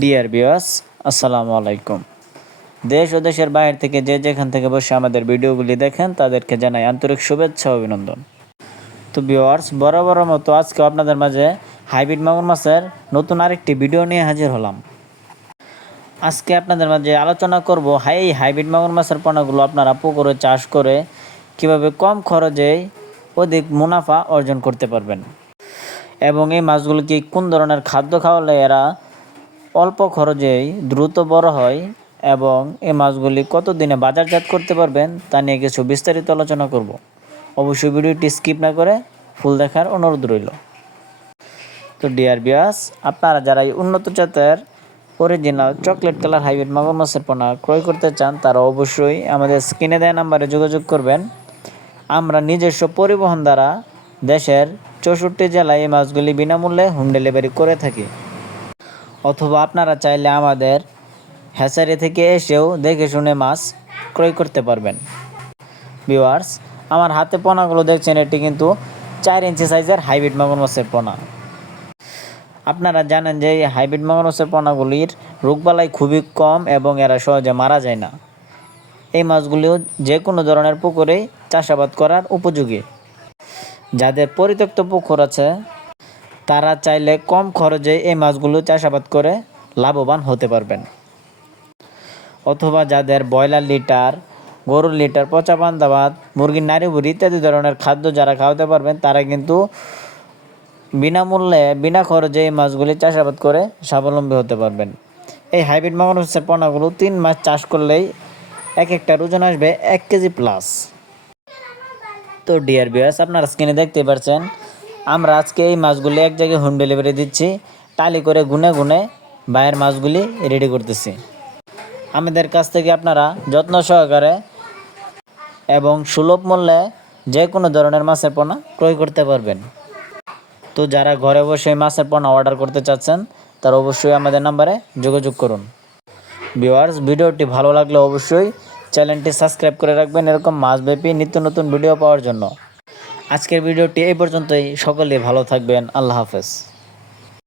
Deer বিয়াস আসসালামু আলাইকুম। দেশ ও দেশের বাইরে থেকে যে যেখান থেকে বসে আমাদের ভিডিওগুলি দেখেন, তাদেরকে জানাই আন্তরিক শুভেচ্ছা অভিনন্দন। তো বিওয়ার্স বরাবর মতো আজকে আপনাদের মাঝে হাইব্রিড মাগুর মাছের নতুন আরেকটি ভিডিও নিয়ে হাজির হলাম। আজকে আপনাদের মাঝে আলোচনা করব, হাই হাইব্রিড মাগুর মাছের পোনাগুলো আপনারা পুকুরে চাষ করে কীভাবে কম খরচে অধিক মুনাফা অর্জন করতে পারবেন। এবং এই মাছগুলোকে কোন ধরনের খাদ্য খাওয়ালে এরা অল্প খরচেই দ্রুত বড় হয় এবং এই মাছগুলি কতদিনে বাজারজাত করতে পারবেন তা নিয়ে কিছু বিস্তারিত আলোচনা করব। অবশ্যই ভিডিওটি স্কিপ না করে ফুল দেখার অনুরোধ রইল। তো ডিয়ার বিয়াস আপনারা যারা এই উন্নত জাতের অরিজিনাল চকলেট কালার হাইব্রিড মাগুর মাছের পোনা ক্রয় করতে চান, তারা অবশ্যই আমাদের স্ক্রিনে দেওয়া নাম্বারে যোগাযোগ করবেন। আমরা নিজস্ব পরিবহন দ্বারা দেশের চৌষট্টি জেলায় এই মাছগুলি বিনামূল্যে হোম ডেলিভারি করে থাকি। অথবা আপনারা চাইলে আমাদের হ্যাচারি থেকে এসেও দেখে শুনে মাছ ক্রয় করতে পারবেন। ভিওয়ার্স আমার হাতে পোনাগুলো দেখছেন, এটি কিন্তু চার ইঞ্চি সাইজের হাইব্রিড মাগুর মাছের পোনা। আপনারা জানেন যে এই হাইব্রিড মাগুর মাছের পোনাগুলির রোগবালাই খুবই কম এবং এরা সহজে মারা যায় না। এই মাছগুলিও যে কোনো ধরনের পুকুরেই চাষাবাদ করার উপযোগী। যাদের পরিত্যক্ত পুকুর আছে তারা চাইলে কম খরচে এই মাছগুলো চাষাবাদ করে লাভবান হতে পারবেন। অথবা যাদের ব্রয়লার লিটার, গরুর লিটার, পচা ভাত মুরগির নাড়ি বুড়ি ইত্যাদি ধরনের খাদ্য যারা খাওয়াতে পারবেন, তারা কিন্তু বিনামূল্যে, বিনা খরচে এই মাছগুলি চাষাবাদ করে স্বাবলম্বী হতে পারবেন। এই হাইব্রিড মাছের পোনাগুলো তিন মাস চাষ করলেই এক একটা ওজন আসবে এক কেজি প্লাস তো ডিয়ার বিয়ার্স আপনারা স্ক্রিনে দেখতে পাচ্ছেন আমরা আজকে এই মাছগুলি এক জায়গায় হোম ডেলিভারি দিচ্ছি, টালি করে গুনে গুনে বাইরের মাছগুলি রেডি করতেছি। আমাদের কাছ থেকে আপনারা যত্ন সহকারে এবং সুলভ মূল্যে যে কোনো ধরনের মাছের পোনা ক্রয় করতে পারবেন। তো যারা ঘরে বসে মাছের পোনা অর্ডার করতে চাচ্ছেন, তারা অবশ্যই আমাদের নাম্বারে যোগাযোগ করুন। ভিওয়ার্স ভিডিওটি ভালো লাগলে অবশ্যই চ্যানেলটি সাবস্ক্রাইব করে রাখবেন এরকম মাছব্যাপী নিত্য নতুন ভিডিও পাওয়ার জন্য। আজকের ভিডিওটি এই পর্যন্তই। সকলে ভালো থাকবেন। আল্লাহ হাফেজ।